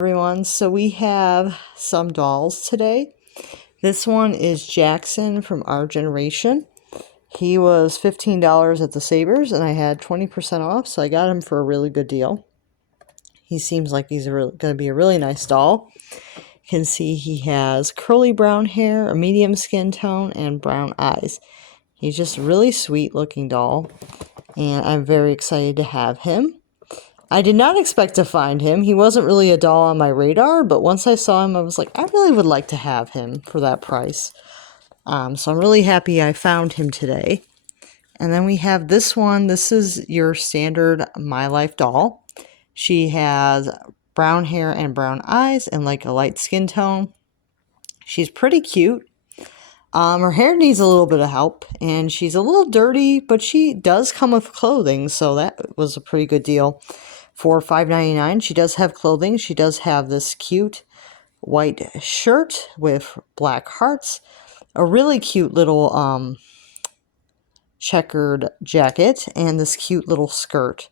Everyone, so we have some dolls today. This one is Jackson from our generation. He was $15 at the Sabres and I had 20% off, so I got him for a really good deal. He seems like he's going to be a really nice doll. You can see he has curly brown hair, a medium skin tone, and brown eyes. He's just a really sweet looking doll, and I'm very excited to have him. I did not expect to find him. He wasn't really a doll on my radar, but once I saw him, I was like, I really would like to have him for that price. So I'm really happy I found him today. And then we have this one. This is your standard My Life doll. She has brown hair and brown eyes and like a light skin tone. She's pretty cute. Her hair needs a little bit of help, and she's a little dirty, but she does come with clothing, so that was a pretty good deal. For $5.99, she does have clothing. She does have this cute white shirt with black hearts, a really cute little checkered jacket, and this cute little skirt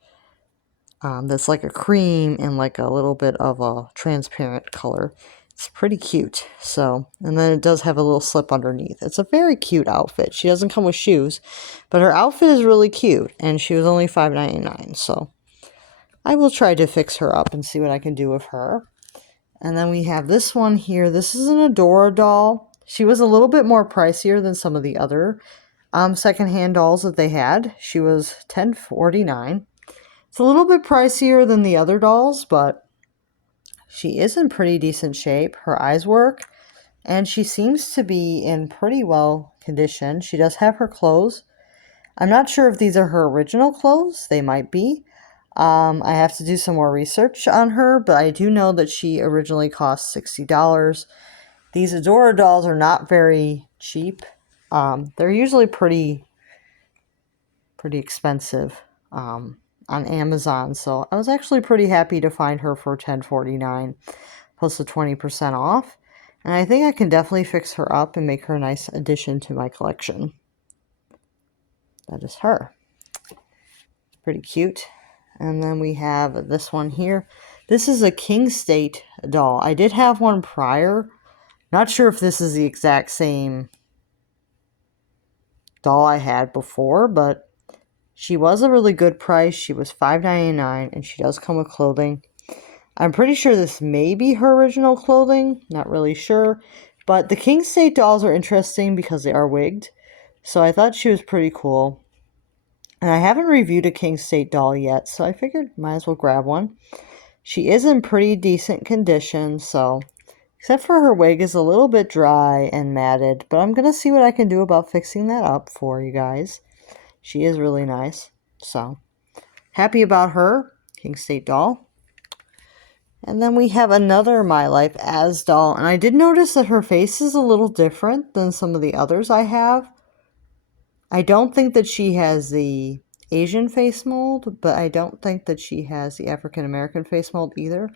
that's like a cream and like a little bit of a transparent color. It's pretty cute. So, and then it does have a little slip underneath. It's a very cute outfit. She doesn't come with shoes, but her outfit is really cute, and she was only $5.99, so I will try to fix her up and see what I can do with her. And then we have this one here. This is an Adora doll. She was a little bit more pricier than some of the other secondhand dolls that they had. She was $10.49. It's a little bit pricier than the other dolls, but she is in pretty decent shape. Her eyes work, and she seems to be in pretty well condition. She does have her clothes. I'm not sure if these are her original clothes. They might be. I have to do some more research on her, but I do know that she originally cost $60. These Adora dolls are not very cheap. They're usually pretty expensive on Amazon, so I was actually pretty happy to find her for $10.49 plus the 20% off. And I think I can definitely fix her up and make her a nice addition to my collection. That is her. Pretty cute. And then we have this one here. This is a King State doll. I did have one prior. Not sure if this is the exact same doll I had before, but she was a really good price. She was $5.99, and she does come with clothing. I'm pretty sure this may be her original clothing. Not really sure. But the King State dolls are interesting because they are wigged. So I thought she was pretty cool. And I haven't reviewed a King State doll yet, so I figured might as well grab one. She is in pretty decent condition, so except for her wig is a little bit dry and matted, but I'm going to see what I can do about fixing that up for you guys. She is really nice, so happy about her, King State doll. And then we have another My Life As doll, and I did notice that her face is a little different than some of the others I have. I don't think that she has the Asian face mold, but I don't think that she has the African American face mold either.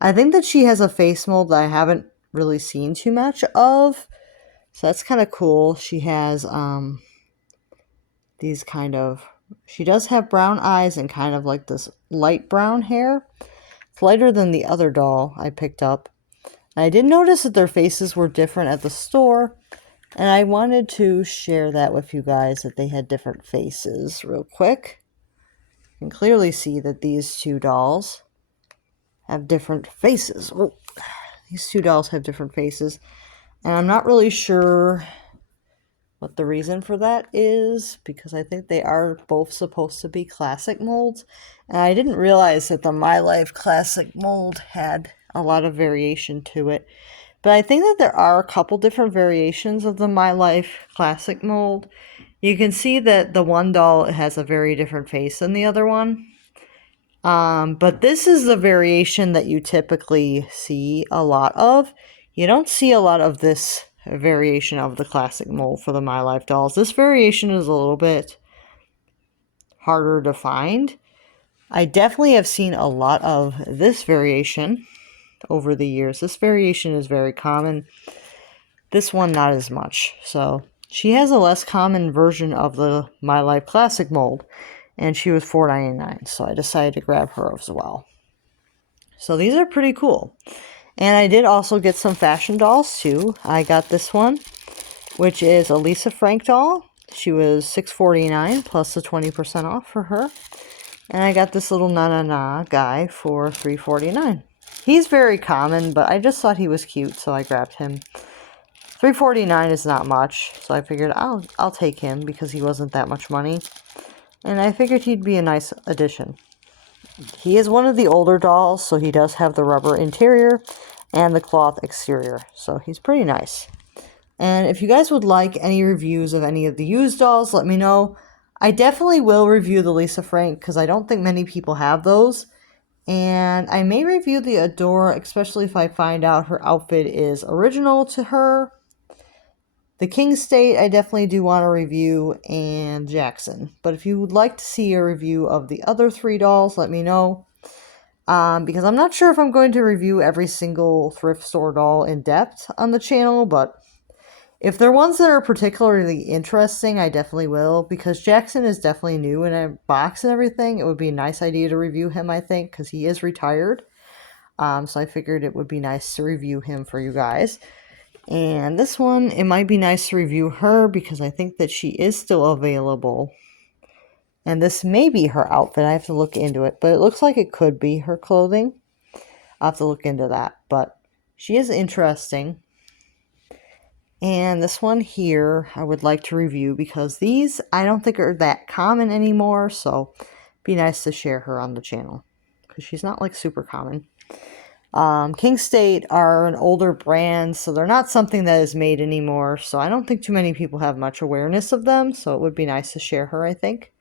I think that she has a face mold that I haven't really seen too much of, so that's kind of cool. She has these kind of, she does have brown eyes and kind of like this light brown hair. It's lighter than the other doll I picked up. And I did notice that their faces were different at the store, and I wanted to share that with you guys, that they had different faces real quick. You can clearly see that these two dolls have different faces. Oh, these two dolls have different faces, and I'm not really sure what the reason for that is, because I think they are both supposed to be classic molds, and I didn't realize that the My Life classic mold had a lot of variation to it. But I think that there are a couple different variations of the My Life classic mold. You can see that the one doll has a very different face than the other one. But this is the variation that you typically see a lot of. You don't see a lot of this variation of the classic mold for the My Life dolls. This variation is a little bit harder to find. I definitely have seen a lot of this variation over the years. This variation is very common. This one not as much. So she has a less common version of the My Life classic mold, and she was $4.99, so I decided to grab her as well. So these are pretty cool. And I did also get some fashion dolls too. I got this one, which is a Lisa Frank doll. She was $6.49 plus the 20% off for her. And I got this little na-na-na guy for $3.49. He's very common, but I just thought he was cute, so I grabbed him. $3.49 is not much, so I figured I'll take him because he wasn't that much money. And I figured he'd be a nice addition. He is one of the older dolls, so he does have the rubber interior and the cloth exterior. So he's pretty nice. And if you guys would like any reviews of any of the used dolls, let me know. I definitely will review the Lisa Frank because I don't think many people have those. And I may review the Adore, especially if I find out her outfit is original to her. The King State, I definitely do want to review, and Jackson. But if you would like to see a review of the other 3 dolls, let me know. Because I'm not sure if I'm going to review every single thrift store doll in depth on the channel, but if they're ones that are particularly interesting, I definitely will. Because Jackson is definitely new in a box and everything. It would be a nice idea to review him, I think, because he is retired. So I figured it would be nice to review him for you guys. And this one, it might be nice to review her because I think that she is still available. And this may be her outfit. I have to look into it. But it looks like it could be her clothing. I'll have to look into that. But she is interesting. And this one here, I would like to review because these, I don't think are that common anymore. So it'd be nice to share her on the channel. Because she's not like super common. King State are an older brand, so they're not something that is made anymore, so I don't think too many people have much awareness of them, so it would be nice to share her, I think.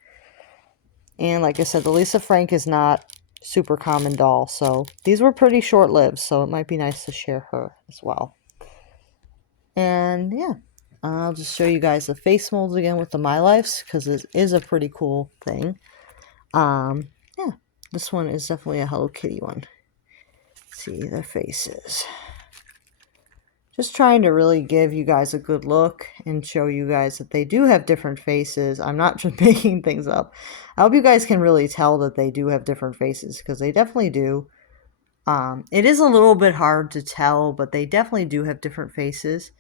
And like I said, the Lisa Frank is not super common doll, so these were pretty short-lived, so it might be nice to share her as well. And yeah, I'll just show you guys the face molds again with the My Lifes, because it is a pretty cool thing. Yeah, this one is definitely a Hello Kitty one. See their faces. Just trying to really give you guys a good look and show you guys that they do have different faces. I'm not just making things up. I hope you guys can really tell that they do have different faces because they definitely do. It is a little bit hard to tell, but they definitely do have different faces.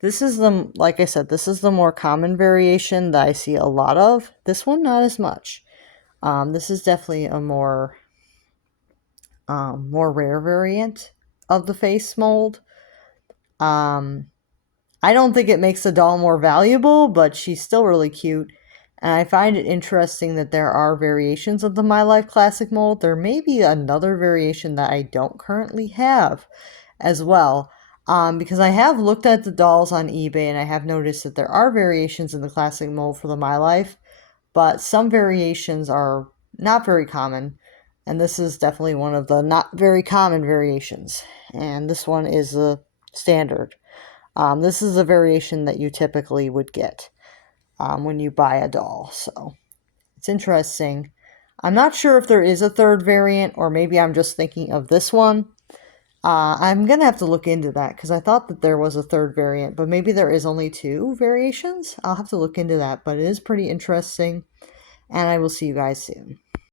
This is the, like I said, this is the more common variation that I see a lot of. This one, not as much. This is definitely a more rare variant of the face mold. I don't think it makes the doll more valuable, but she's still really cute. And I find it interesting that there are variations of the My Life Classic mold. There may be another variation that I don't currently have as well. Because I have looked at the dolls on eBay and I have noticed that there are variations in the classic mold for the My Life, but some variations are not very common. And this is definitely one of the not very common variations. And this one is a standard. This is a variation that you typically would get when you buy a doll. So it's interesting. I'm not sure if there is a third variant or maybe I'm just thinking of this one. I'm going to have to look into that because I thought that there was a third variant, but maybe there is only 2 variations. I'll have to look into that, but it is pretty interesting. And I will see you guys soon.